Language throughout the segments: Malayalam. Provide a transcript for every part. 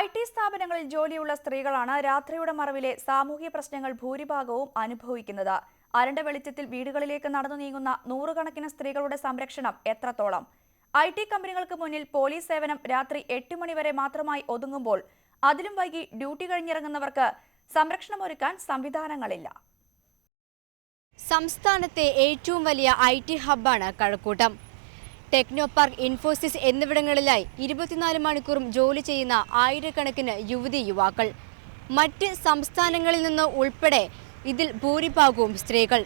ഐ.ടി. സ്ഥാപനങ്ങളിൽ ജോലിയുള്ള സ്ത്രീകളാണ് രാത്രിയുടെ മറവിലെ സാമൂഹ്യ പ്രശ്നങ്ങൾ ഭൂരിഭാഗവും അനുഭവിക്കുന്നത്. അരണ്ട വെളിച്ചത്തിൽ വീടുകളിലേക്ക് നടന്നു നീങ്ങുന്ന നൂറുകണക്കിന് സ്ത്രീകളുടെ സംരക്ഷണം എത്രത്തോളം? ഐ.ടി. കമ്പനികൾക്ക് മുന്നിൽ പോലീസ് സേവനം രാത്രി 8 മണി വരെ മാത്രമായി ഒതുങ്ങുമ്പോൾ അതിലും വൈകി ഡ്യൂട്ടി കഴിഞ്ഞിറങ്ങുന്നവർക്ക് സംരക്ഷണമൊരുക്കാൻ സംവിധാനങ്ങളില്ല. സംസ്ഥാനത്തെ ഏറ്റവും വലിയ ഐ.ടി. ഹബ്ബാണ് കഴക്കൂട്ടം. ടെക്നോ പാർക്ക്, ഇൻഫോസിസ് എന്നിവിടങ്ങളിലായി 24 മണിക്കൂറും ജോലി ചെയ്യുന്ന ആയിരക്കണക്കിന് യുവതി യുവാക്കൾ. മറ്റ് സംസ്ഥാനങ്ങളിൽ നിന്ന് ഉൾപ്പെടെ ഇതിൽ ഭൂരിഭാഗവും സ്ത്രീകൾ.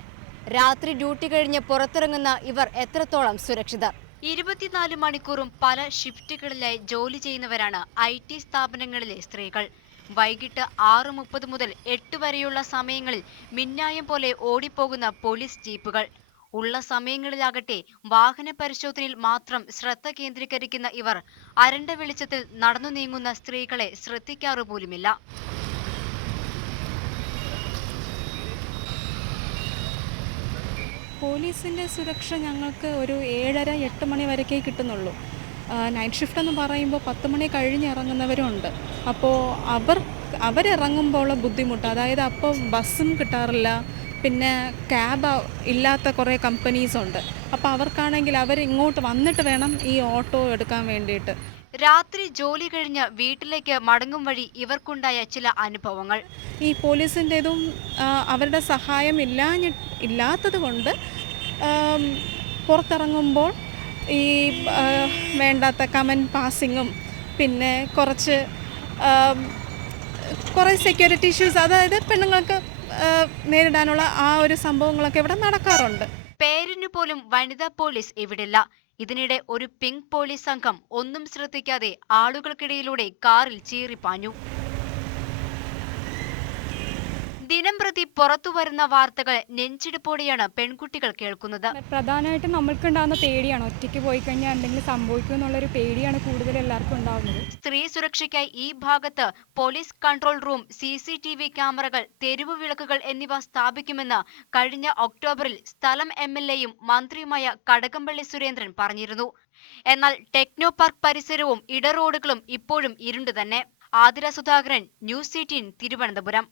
രാത്രി ഡ്യൂട്ടി കഴിഞ്ഞ് പുറത്തിറങ്ങുന്ന ഇവർ എത്രത്തോളം സുരക്ഷിതർ? 24 മണിക്കൂറും പല ഷിഫ്റ്റുകളിലായി ജോലി ചെയ്യുന്നവരാണ് ഐ.ടി. സ്ഥാപനങ്ങളിലെ സ്ത്രീകൾ. വൈകിട്ട് 6:30 മുതൽ 8 വരെയുള്ള സമയങ്ങളിൽ മിന്നായം പോലെ ഓടിപ്പോകുന്ന പോലീസ് ജീപ്പുകൾ. ഉള്ള സമയങ്ങളിലാകട്ടെ വാഹന പരിശോധനയിൽ മാത്രം ശ്രദ്ധ കേന്ദ്രീകരിക്കുന്ന ഇവർ അരണ്ട വെളിച്ചത്തിൽ നടന്നു നീങ്ങുന്ന സ്ത്രീകളെ ശ്രദ്ധിക്കാറുപോലുമില്ല. പോലീസിൻ്റെ സുരക്ഷ ഞങ്ങൾക്ക് ഒരു 7:30-8 മണി വരെക്കേ കിട്ടുന്നുള്ളൂ. നൈറ്റ് ഷിഫ്റ്റ് എന്ന് പറയുമ്പോൾ 10 മണി കഴിഞ്ഞ് ഇറങ്ങുന്നവരുണ്ട്. അപ്പോൾ അവരിറങ്ങുമ്പോൾ ബുദ്ധിമുട്ട്, അതായത് അപ്പോൾ ബസ്സും കിട്ടാറില്ല, പിന്നെ ക്യാബ് ഇല്ലാത്ത കുറേ കമ്പനീസുണ്ട്. അപ്പോൾ അവർക്കാണെങ്കിൽ അവരിങ്ങോട്ട് വന്നിട്ട് വേണം ഈ ഓട്ടോ എടുക്കാൻ വേണ്ടിയിട്ട്. രാത്രി ജോലി കഴിഞ്ഞ് വീട്ടിലേക്ക് മടങ്ങും വഴി ഇവർക്കുണ്ടായ ചില അനുഭവങ്ങൾ. ഈ പോലീസിൻ്റെതും അവരുടെ സഹായം ഇല്ലാത്തത് കൊണ്ട് പുറത്തിറങ്ങുമ്പോൾ ഈ വേണ്ടാത്ത കമൻറ്റ് പാസിങ്ങും പിന്നെ കുറേ സെക്യൂരിറ്റി ഇഷ്യൂസ്, അതായത് പെണ്ണുങ്ങൾക്ക് നേരിടാനുള്ള ആ ഒരു സംഭവങ്ങളൊക്കെ ഇവിടെ നടക്കാറുണ്ട്. പേരിനു പോലും വനിതാ പോലീസ് ഇവിടില്ല. ഇതിനിടെ ഒരു പിങ്ക് പോലീസ് സംഘം ഒന്നും ശ്രദ്ധിക്കാതെ ആളുകൾക്കിടയിലൂടെ കാറിൽ ചീറിപ്പാഞ്ഞു. ദിനംപ്രതി പുറത്തുവരുന്ന വാർത്തകൾ നെഞ്ചിടിപ്പോടെയാണ് പെൺകുട്ടികൾ കേൾക്കുന്നത്. പ്രധാനമായിട്ടും നമ്മൾക്കുണ്ടാകുന്ന പേടിയാണ്. ഒറ്റയ്ക്ക് പോയി കഴിഞ്ഞാൽ എന്തെങ്കിലും സംഭവിക്കും എന്നുള്ളൊരു പേടിയാണ് കൂടുതൽ എല്ലാവർക്കും ഉണ്ടാകുന്നത്. സ്ത്രീ സുരക്ഷയ്ക്കായി ഈ ഭാഗത്ത് പോലീസ് കൺട്രോൾ റൂം, CCTV ക്യാമറകൾ, തെരുവു വിളക്കുകൾ എന്നിവ സ്ഥാപിക്കുമെന്ന് കഴിഞ്ഞ ഒക്ടോബറിൽ സ്ഥലം MLA-യും മന്ത്രിയുമായ കടകംപള്ളി സുരേന്ദ്രൻ പറഞ്ഞിരുന്നു. എന്നാൽ ടെക്നോ പാർക്ക് പരിസരവും ഇടറോഡുകളും ഇപ്പോഴും ഇരുണ്ടു തന്നെ. ആതിര സുധാകരൻ, News 18, തിരുവനന്തപുരം.